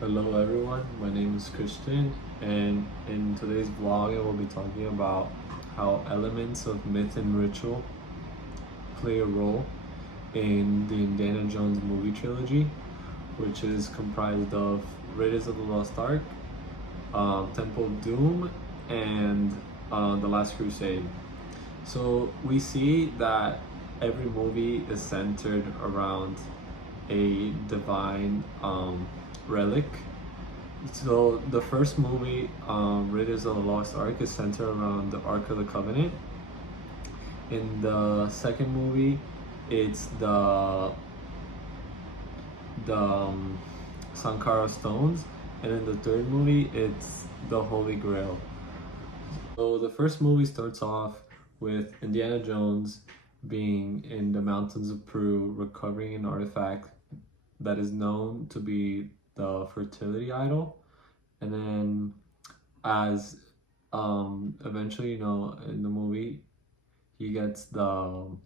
Hello everyone, my name is Christian, and in today's vlog I will be talking about how elements of myth and ritual play a role in the Indiana Jones movie trilogy, which is comprised of Raiders of the Lost Ark, Temple of Doom, and The Last Crusade. So we see that every movie is centered around a divine relic. So the first movie, Raiders of the Lost Ark, is centered around the Ark of the Covenant. In the second movie, it's the Sankara stones, and in the third movie, it's the Holy Grail. So the first movie starts off with Indiana Jones being in the mountains of Peru, recovering an artifact that is known to be the fertility idol. And then as eventually, in the movie, he gets the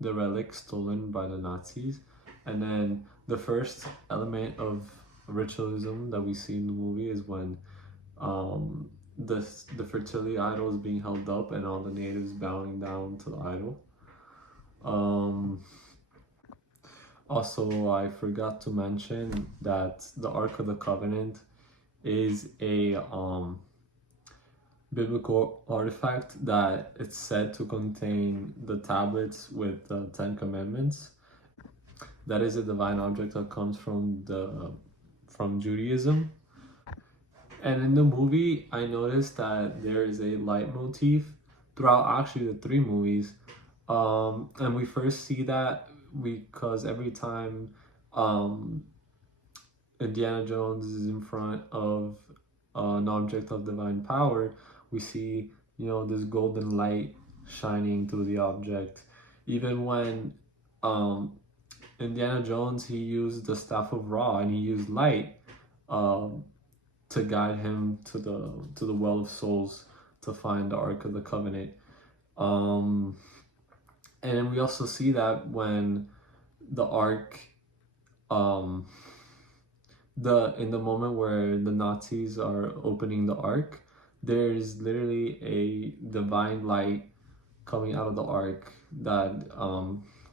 relic stolen by the Nazis. And then the first element of ritualism that we see in the movie is when um the fertility idol is being held up and all the natives bowing down to the idol. um Also, I forgot to mention that the Ark of the Covenant is a biblical artifact that it's said to contain the tablets with the Ten Commandments. That is a divine object that comes from Judaism. And in the movie, I noticed that there is a leitmotif throughout actually the three movies. And we first see that because every time um, Indiana Jones is in front of an object of divine power, we see, this golden light shining through the object. Even when um, Indiana Jones, he used the Staff of Ra and he used light um, to guide him to the Well of Souls to find the Ark of the Covenant. Um, and then we also see that when the Ark um, in the moment where the Nazis are opening the Ark, there's literally a divine light coming out of the Ark that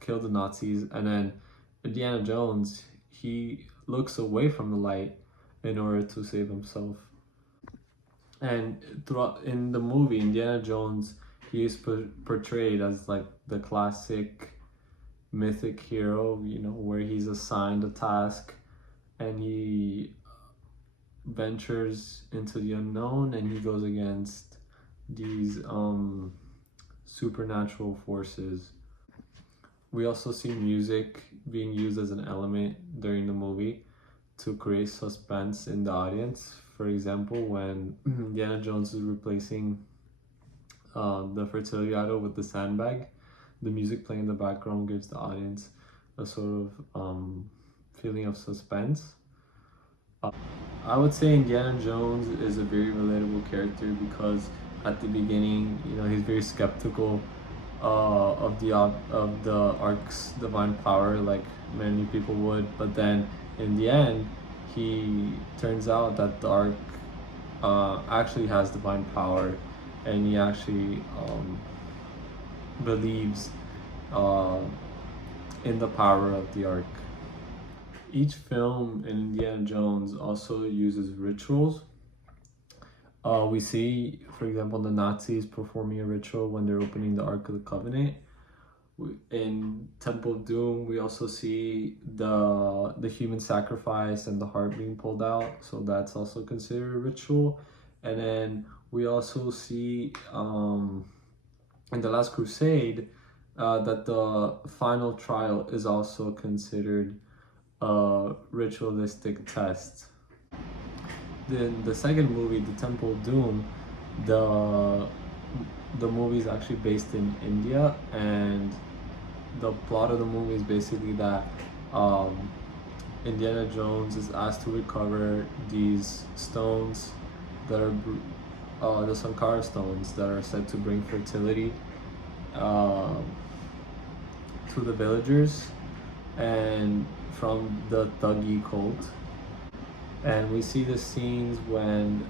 killed the Nazis, and then Indiana Jones, he looks away from the light in order to save himself. And throughout in the movie, Indiana Jones, he is portrayed as like the classic mythic hero, where he's assigned a task and he ventures into the unknown and he goes against these supernatural forces. We also see music being used as an element during the movie to create suspense in the audience. For example, when Indiana Jones is replacing the fertility idol with the sandbag, the music playing in the background gives the audience a sort of feeling of suspense. I would say Indiana Jones is a very relatable character because at the beginning, he's very skeptical of the Ark's divine power, like many people would. But then in the end, he turns out that the Ark actually has divine power, and he actually believes uh, in the power of the Ark. Each film in Indiana Jones also uses rituals. We see, for example, the Nazis performing a ritual when they're opening the Ark of the Covenant. In Temple of Doom, we also see the human sacrifice and the heart being pulled out, so that's also considered a ritual. And then we also see in The Last Crusade that the final trial is also considered a ritualistic test. Then the second movie, The Temple of Doom, the the movie is actually based in India, and the plot of the movie is basically that um, Indiana Jones is asked to recover these stones that are the Sankara stones that are said to bring fertility uh, to the villagers and from the Thuggee cult. And we see the scenes when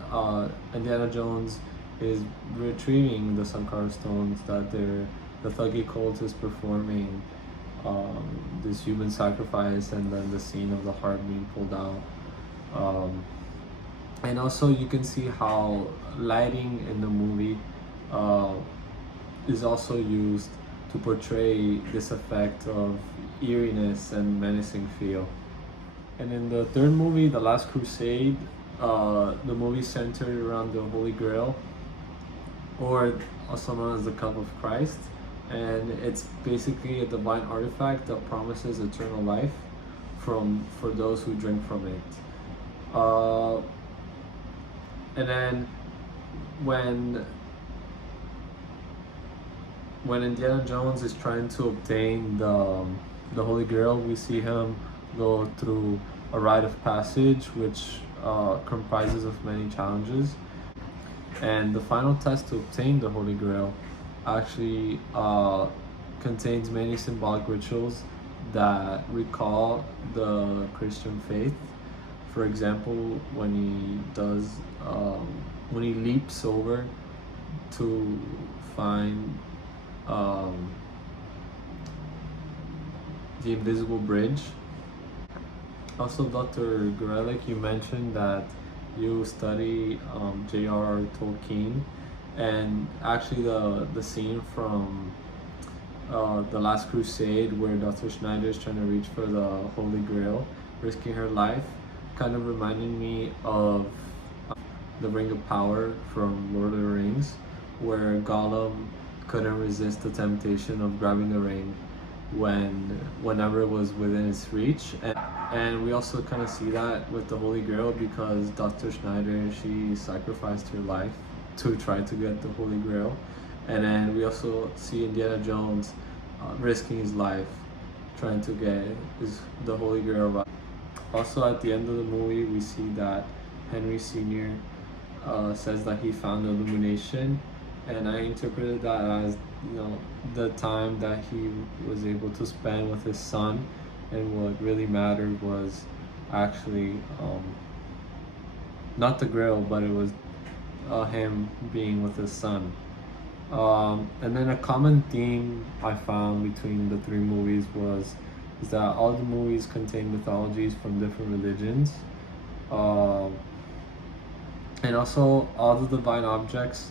Indiana Jones is retrieving the Sankara stones that the Thuggee cult is performing this human sacrifice, and then the scene of the heart being pulled out. And also you can see how lighting in the movie is also used to portray this effect of eeriness and menacing feel. And in the third movie, The Last Crusade, the movie centered around the Holy Grail, or also known as the Cup of Christ, and it's basically a divine artifact that promises eternal life for those who drink from it. And then when Indiana Jones is trying to obtain the Holy Grail, we see him go through a rite of passage, which comprises of many challenges. And the final test to obtain the Holy Grail actually contains many symbolic rituals that recall the Christian faith. For example, when he leaps over to find the invisible bridge. Also, Dr. Gorelick, you mentioned that you study J.R.R. Tolkien, and actually the scene from The Last Crusade where Dr. Schneider is trying to reach for the Holy Grail, risking her life, kind of reminded me of the Ring of Power from Lord of the Rings, where Gollum couldn't resist the temptation of grabbing the ring whenever it was within its reach. And we also kind of see that with the Holy Grail, because Dr. Schneider, she sacrificed her life to try to get the Holy Grail. And then we also see Indiana Jones risking his life trying to get the Holy Grail. Also, at the end of the movie, we see that Henry Sr. Says that he found illumination, and I interpreted that as, you know, the time that he was able to spend with his son, and what really mattered was actually not the Grail, but it was him being with his son. And then a common theme I found between the three movies is that all the movies contain mythologies from different religions, and also all the divine objects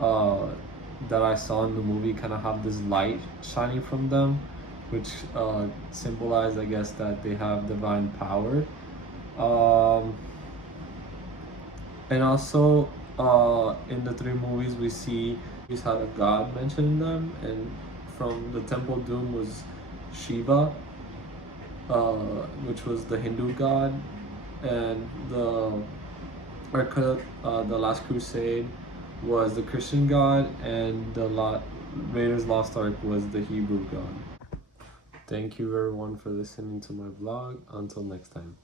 that I saw in the movie kind of have this light shining from them, which symbolize, I guess, that they have divine power. And also in the three movies we see these had a god mentioned in them, and from the Temple Doom was Shiva, which was the Hindu god, and the Arca, the Last Crusade, was the Christian god, and the Raiders Lost Ark was the Hebrew god. Thank you everyone for listening to my vlog. Until next time.